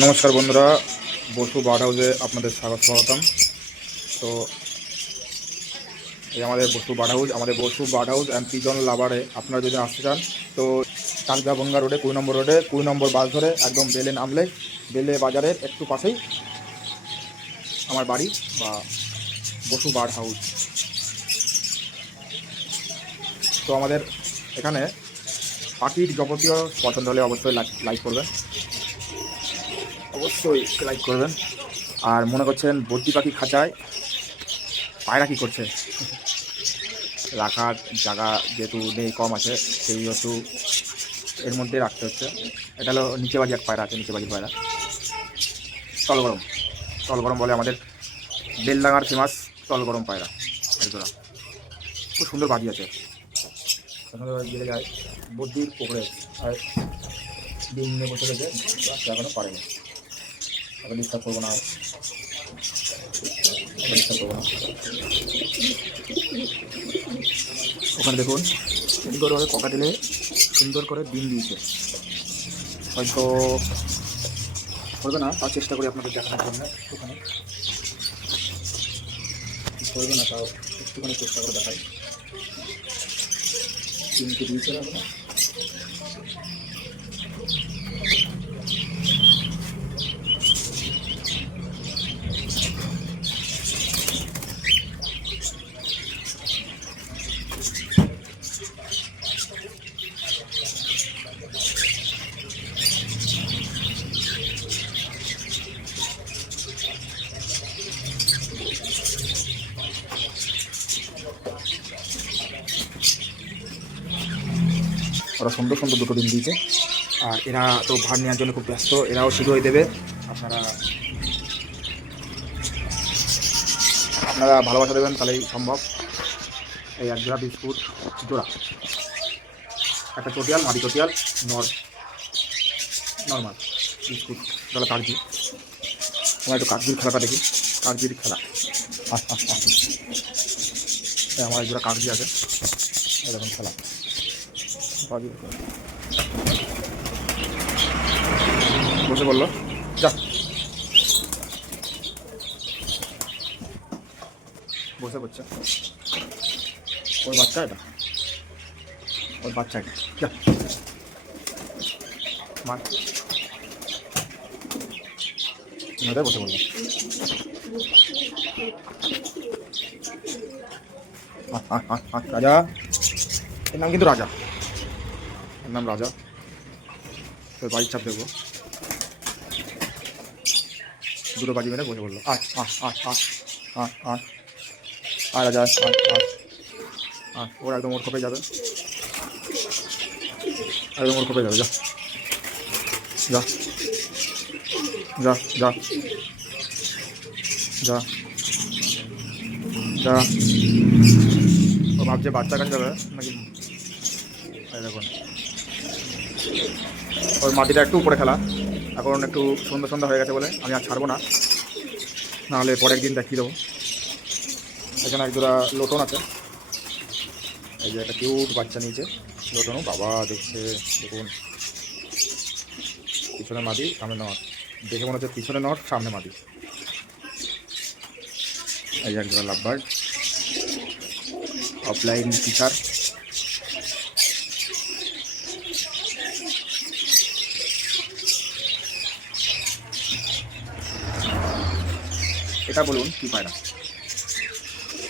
নমস্কার বন্ধুরা, বসু বার্ড হাউসে আপনাদের স্বাগতম। তো এই আমাদের Basu bird house and pigeon লাভারে আপনারা যদি আসতে চান তো চাকদা রোডে 20 নম্বর রোডে 20 নম্বর বাস ধরে একদম বেলে নামলে বেলে বাজারের একটু পাশেই আমার বাড়ি বা বসু বার্ড হাউস। তো আমাদের এখানে পাখির যাবতীয় পছন্দ হলে অবশ্যই লাইক করবেন, আর মনে করছেন বদ্যি পাখি খাঁচায় পায়রা কী করছে, রাখার জায়গা যেহেতু নেই, কম আছে, সেই হেতু এর মধ্যে রাখতে হচ্ছে। এটা হলো নিচেবাজি এক পায়রা আছে, নিচেবাজির পায়রা তলগরম বলে আমাদের বেলডাঙার ফেমাস তলগরম পায়রা। একজোড়া খুব সুন্দর বাজি আছে, গেলে যায় বদ্যির পুকুরে, আর ডিম নিয়ে বসে গেছে, এখনো পারেনি। তাকে ডিস্টার্ব করবো না। ওখানে দেখুন সুন্দরভাবে ককাটেলে সুন্দর করে ডিম দিয়েছে, হয়তো করবে না, তার চেষ্টা করি আপনাদের দেখানোর জন্য। একটুখানি করবে না, তাও একটুখানি চেষ্টা করে দেখাই। ডিমকে দিয়েছে না, ওরা সুন্দর সুন্দর দুটো ডিম দিয়েছে। আর এরা তো ভার নেওয়ার জন্য খুব ব্যস্ত, এরাও শীঘ্রই দেবে। আপনারা ভালোবাসা দেবেন, তাহলেই সম্ভব। এই এক জোড়া বিস্কুট জোড়া, একটা চটিয়াল, মাটি চটিয়াল, নর্মাল বিস্কুট জোড়া কাগজি। আমরা একটু কাগজির খেলাটা দেখি, কাগজির খেলা। আমার এক জোড়া কাগজি আছে, এরকম খেলা। বসে বললো যা, বসে পড়ছে ওর বাচ্চা, এটা ওর বাচ্চা, এটা যা মা বসে বললো। রাজা, এর নাম কিন্তু রাজা, এর নাম রাজা। তোর বাড়ির চাপ দেখবো, দুটো বাজি মেরে বসে বললো রাজা, ওর একদম ওর খোপে যাবে, একদম ওর খোপে যাবে। যা যা যা যা যা যা। ও ভাবছে বাচ্চা কাছে যাবে নাকি। দেখুন ওর মাটিটা একটু উপরে খেলা, এখন একটু সন্ধ্যা হয়ে গেছে বলে আমি আর ছাড়বো না, নাহলে পরে একদিন দেখিয়ে দেবো। এখানে একজোড়া লোটন আছে, এই যে একটা কিউট বাচ্চা নিয়েছে লোটনও, বাবা দেখছে। দেখুন পিছনে মাদি, সামনে নট, দেখে মনে হচ্ছে পিছনে নট সামনে মাদি। এই যে একজোড়া লাভবার্ড, অফলাইন ফিচার। এটা বলুন কী পায়রা,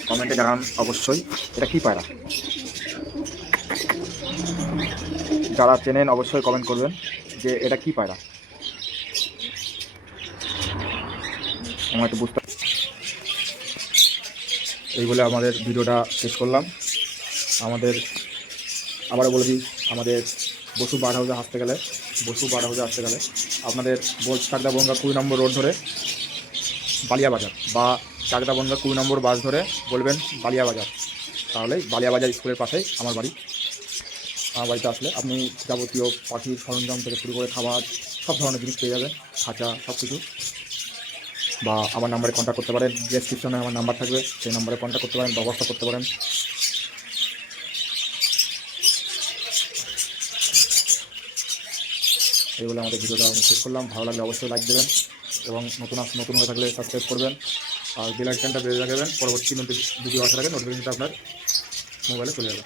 কমেন্টে জানান অবশ্যই এটা কী পায়রা। যারা চেনেন অবশ্যই কমেন্ট করবেন যে এটা কী পায়রা, আমার একটু বুঝতে। এই বলে আমাদের ভিডিওটা শেষ করলাম। আমাদের আবারও বলে দিই, আমাদের বসু বার্ড হাউসে আসতে গেলে আপনাদের চাকদা বনগাঁ 20 নম্বর রোড ধরে বালিয়া বাজার, বা চাকদা বনগাঁ 20 নম্বর বাস ধরে বলবেন বালিয়া বাজার, তাহলেই বালিয়া বাজার স্কুলের পাশেই আমার বাড়ি। আমার বাড়িতে আসলে আপনি যাবতীয় পাখির সরঞ্জাম থেকে শুরু করে খাবার সব ধরনের জিনিস পেয়ে যাবেন, খাঁচা সব কিছু। বা আমার নাম্বারে কন্ট্যাক্ট করতে পারেন, ডেসক্রিপশনে আমার নাম্বার থাকবে, সেই নাম্বারে কন্ট্যাক্ট করতে পারেন, ব্যবস্থা করতে পারেন। সেই বলে আমাদের ভিডিওটা আমি শেষ করলাম। ভালো লাগলে অবশ্যই লাইক দেবেন এবং নতুন হয়ে থাকলে সাবস্ক্রাইব করবেন আর বেল আইকনটা বেজে রাখবেন। পরবর্তী ভিডিও আসার আগে নোটিফিকেশনটা আপনার মোবাইলে চলে যাবে।